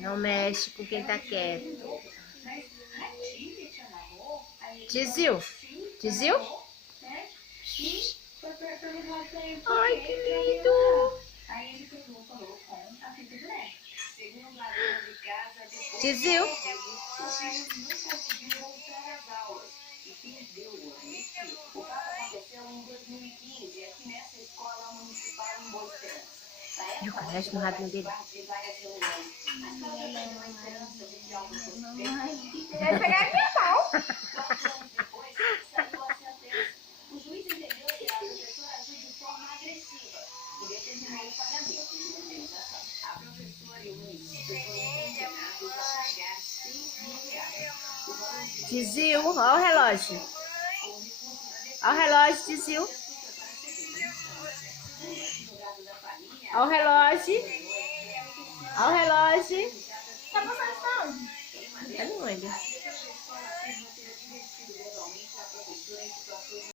Não mexe com quem tá quieto. Tizil? Tizil? Ai, que lindo! Tizil? E o cara mexe no rabinho dele. Vai pegar minha mão. Tizil, olha o relógio. Olha o relógio, Tizil. Olha o relógio. Olha o relógio. Tá passando de onde? Olha onde?